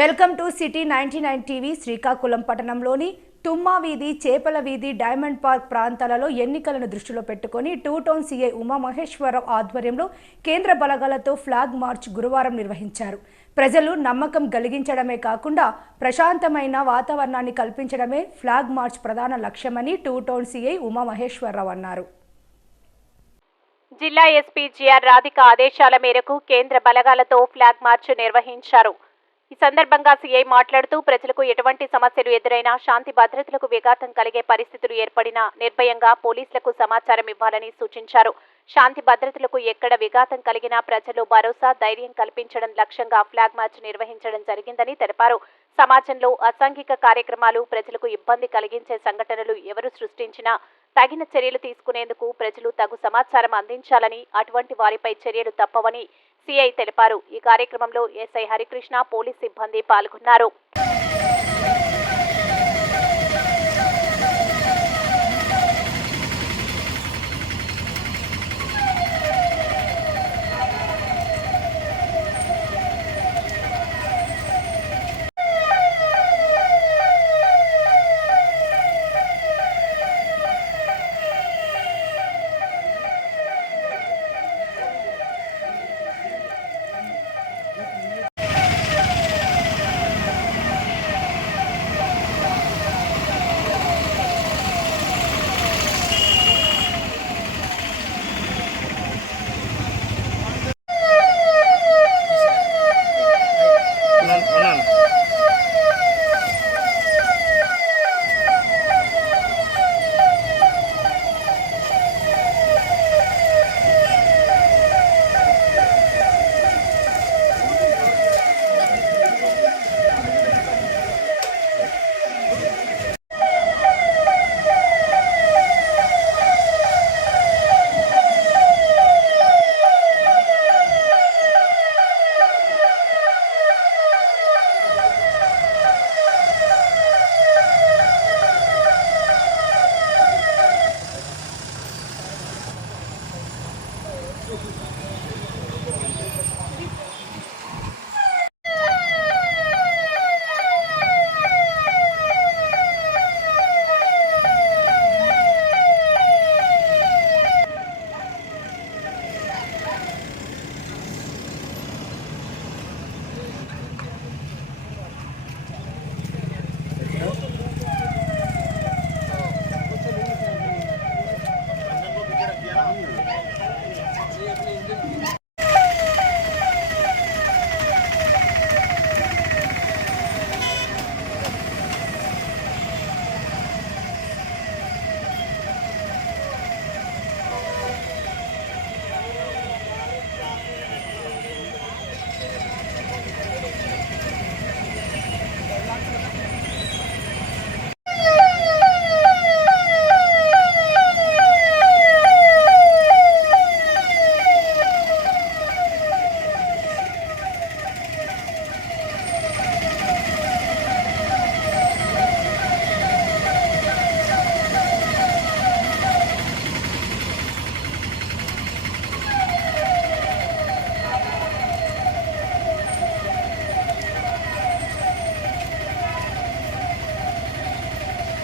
Welcome to city 99 TV. Srikakulam పట్టణంలోని తుమ్మా వీధి, చేపల వీధి, డైమండ్ పార్క్ ప్రాంతాలలో ఎన్నికలను దృష్టిలో పెట్టుకుని టూ టౌన్ సీఐ ఉమామహేశ్వరరావు ఆధ్వర్యంలో కేంద్ర బలగాలతో ఫ్లాగ్ మార్చ్ గురువారం నిర్వహించారు. ప్రజలు నమ్మకం కలిగించడమే కాకుండా ప్రశాంతమైన వాతావరణాన్ని కల్పించడమే ఫ్లాగ్ మార్చ్ ప్రధాన లక్ష్యమని టూ టౌన్ సీఐ ఉమామహేశ్వరరావు అన్నారు. జిల్లా ఎస్పీ జిఆర్ రాధిక ఆదేశాల మేరకు కేంద్ర బలగాలతో ఫ్లాగ్ మార్చ్ నిర్వహించారు. ఈ సందర్భంగా సీఐ మాట్లాడుతూ ప్రజలకు ఎటువంటి సమస్యలు ఎదురైనా శాంతి భద్రతలకు విఘాతం కలిగే పరిస్థితులు ఏర్పడినా నిర్భయంగా పోలీసులకు సమాచారం ఇవ్వాలని సూచించారు. శాంతి భద్రతలకు ఎక్కడ విఘాతం కలిగినా ప్రజలు భరోసా, ధైర్యం కల్పించడం లక్ష్యంగా ఫ్లాగ్ మార్చ్ నిర్వహించడం జరిగిందని తెలిపారు. సమాజంలో అసాంఘిక కార్యక్రమాలు, ప్రజలకు ఇబ్బంది కలిగించే సంఘటనలు ఎవరు సృష్టించినా తగిన చర్యలు తీసుకునేందుకు ప్రజలు తగు సమాచారం అందించాలని, అటువంటి వారిపై చర్యలు తప్పవని సీఐ తెలిపారు. ఈ కార్యక్రమంలో ఎస్ఐ హరికృష్ణ, పోలీస్ సిబ్బంది పాల్గొన్నారు.